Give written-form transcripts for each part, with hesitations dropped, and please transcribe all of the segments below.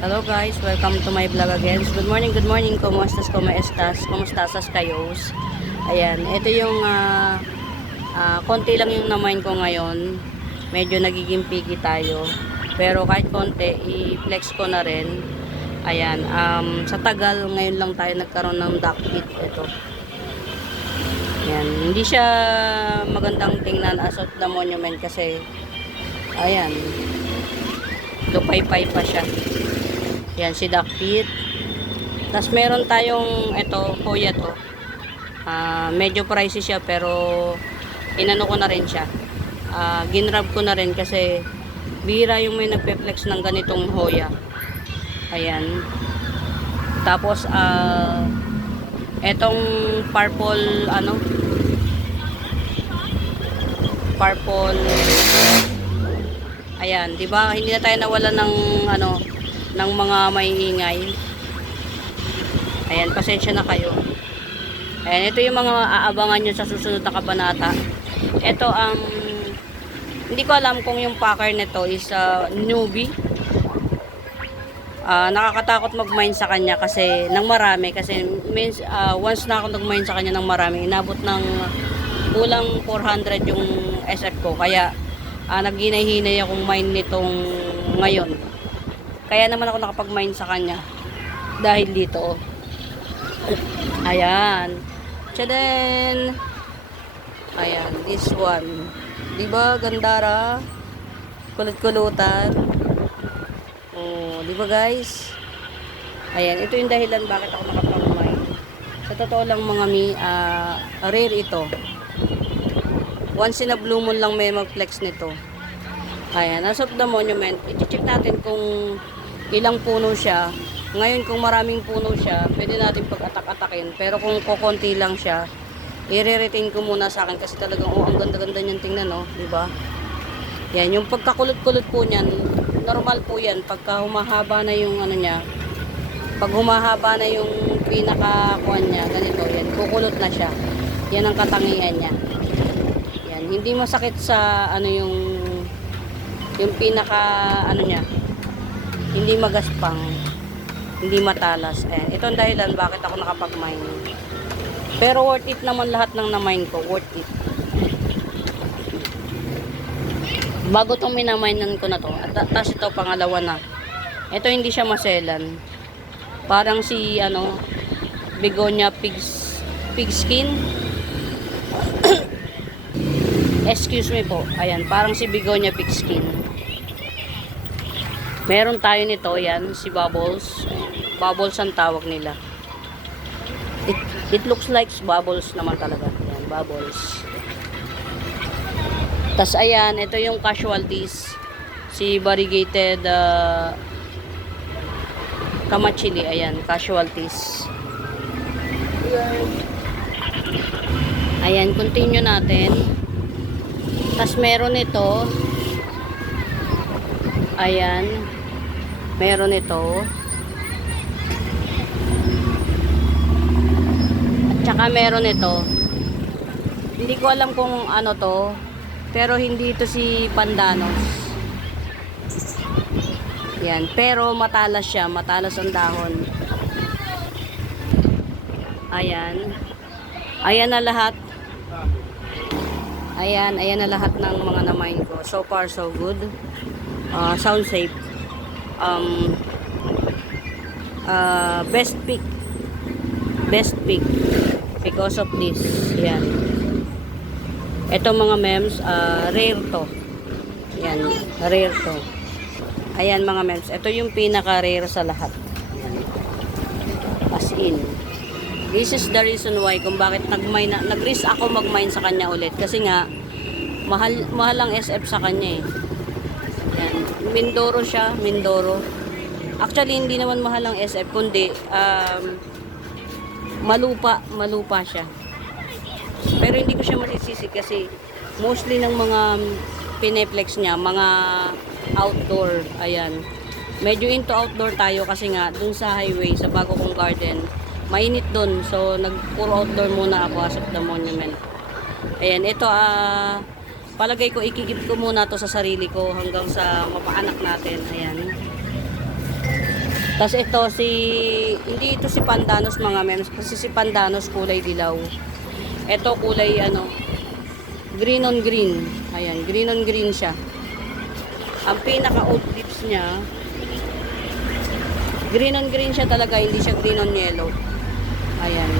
Hello guys, welcome to my vlog again. Good morning, Kumusta estas? Kumusta kayos? Ayan, ito yung konti lang yung na-mine ko ngayon. Medyo nagiging picky tayo. Pero kahit konti, i-flex ko na rin. Ayan, sa tagal, ngayon lang tayo nagkaroon ng duck pit. Ito. Ayan, hindi siya magandang tingnan as of the monument kasi, ayan, lupay-pay pa siya. Yan si duck pit. Tapos meron tayong ito, hoya to. Medyo pricey siya pero inano ko na rin siya. Ginrab ko na rin kasi bihira yung may nagpe-flex ng ganitong hoya. Ayan. Tapos etong purple purple, ayan, 'di ba? Hindi na tayo nawala ng ng mga maiingay. Ayan, pasensya na kayo. Ayan, ito yung mga aabangan nyo sa susunod na kabanata. Ito ang hindi ko alam kung yung packer nito is newbie. Nakakatakot mag-mine sa kanya kasi ng marami. Kasi once na ako nag-mine sa kanya ng marami, inabot ng kulang 400 yung SF ko. Kaya naghinay-hinay akong mine nitong ngayon. Kaya naman ako nakapag-mine sa kanya. Dahil dito. Ayan. Tchaden! Ayan. This one. Diba gandara? Kulot-kulutan. Oh, diba guys? Ayan. Ito yung dahilan bakit ako nakapag-mine. Sa totoo lang mga rare ito. Once in a blue moon lang may mag-flex nito. Ayan. As of the monument, i-check natin kung ilang puno siya. Ngayon kung maraming puno siya, pwede natin pag-atak-atakin. Pero kung kukunti lang siya, i-retain ko muna sa akin kasi talagang ang ganda-ganda niyan tingnan, no, 'di ba? Yan, yung pagkakulot-kulot po niyan, normal po 'yan pagka humahaba na yung niya. Pag humahaba na yung pinaka-kuan niya, ganito, yan, kukulot na siya. Yan ang katangian niya. Yan, hindi masakit sa yung pinaka niya. Hindi magaspang, hindi matalas. Ayan. Ito ang dahilan bakit ako nakapag-mine. Pero worth it naman lahat ng na-mine ko. Worth it. Bago itong minaminean ko na to. Tapos ito, pangalawa na. Ito hindi siya maselan. Parang si, begonia pig skin. Excuse me po. Ayan, parang si begonia pig skin. Meron tayo nito, yan, si Bubbles. Bubbles ang tawag nila. It looks like Bubbles naman talaga. Yan, Bubbles. Tas ayan, ito yung casualties. Si variegated kamachili, ayan, casualties. Ayan, continue natin. Tas meron ito. Ayan. Meron ito. At saka meron ito. Hindi ko alam kung ano to. Pero hindi ito si Pandanos. Yan. Pero matalas siya. Matalas ang dahon. Ayan. Ayan na lahat. Ayan. Ayan na lahat ng mga na-mine ko. So far so good. Sound safe. Best pick because of this. Yan, ito mga mems, rare to. Yan, rare to. Ayan mga mems, ito yung pinaka rare sa lahat. Yan. As in, this is the reason why kung bakit nag-risk ako mag-mine sa kanya ulit kasi nga mahal ang SF sa kanya eh. Yan. Mindoro siya, Mindoro. Actually, hindi naman mahal ang SF, kundi malupa siya. Pero hindi ko siya masisisi kasi mostly ng mga pineplex niya, mga outdoor. Ayan. Medyo into outdoor tayo kasi nga dun sa highway, sa bago kong garden, mainit dun. So, puro outdoor muna ako as of the monument. Ayan, ito palagay ko ikikip ko muna to sa sarili ko hanggang sa mapaanak natin. Ayan. Tapos ito hindi ito si Pandanos mga mems, kasi si Pandanos kulay dilaw. Ito kulay ano, green on green. Ayan, green on green siya. Ang pinaka old lips niya, green on green siya talaga, hindi siya green on yellow. Ayan.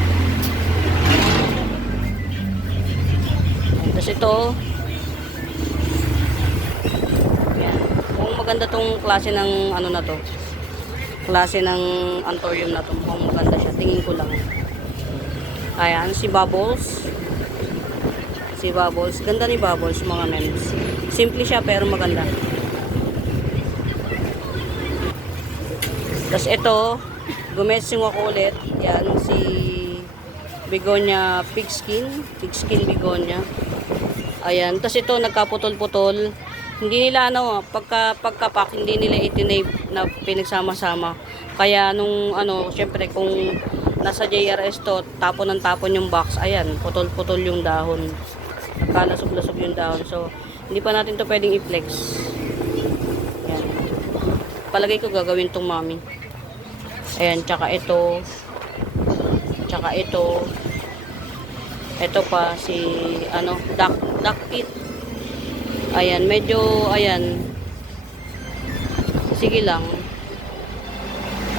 Tapos ito, ayan. Kung maganda tong klase ng ano na to, klase ng anthurium na to, mukhang maganda siya, tingin ko lang. Ayan, si Bubbles. Si Bubbles, ganda ni Bubbles mga mems. Simple siya pero maganda. Tapos ito, gumesing ako ulit. Yan, si Begonia Pigskin Begonia. Ayan, tapos ito nagkaputol-putol. Hindi nila ano, pagkapak, hindi nila itinape na pinagsama-sama. Kaya nung ano, syempre kung nasa JRS to, tapon ng tapon yung box, ayan, putol-putol yung dahon. Nagkalasog-lasog yung dahon. So, hindi pa natin to pwedeng i-flex. Ayan. Palagay ko gagawin tong mami. Ayan, tsaka ito. Tsaka ito. Ito pa si ano, duck pit. Ayan, medyo ayan. Sige lang.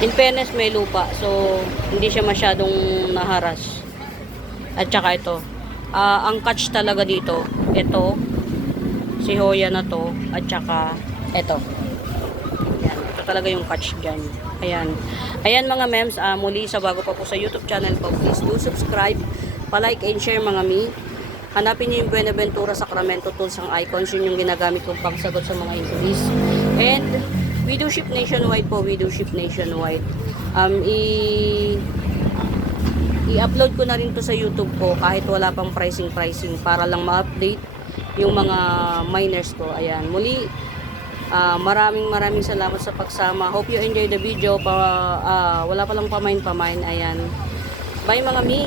In fairness may lupa, so hindi siya masyadong naharas. At tsaka ito. Ang catch talaga dito, ito si Hoya na to, at tsaka ito. Ayan, ito talaga yung catch dyan. Ayan. Ayan mga mems, muli sa bago pa po sa YouTube channel ko, please do subscribe, pa-like and share mga mi. Hanapin niyo yung Buenaventura Sacramento tools ang icons, yun yung ginagamit kong pangsagot sa mga inquiries. And we do ship nationwide po, we do ship nationwide. I-upload ko na rin to sa YouTube ko kahit wala pang pricing para lang ma-update yung mga miners ko. Ayan, muli maraming salamat sa pagsama. Hope you enjoy the video. Wala pa lang pamain. Ayan. Bye mga mi.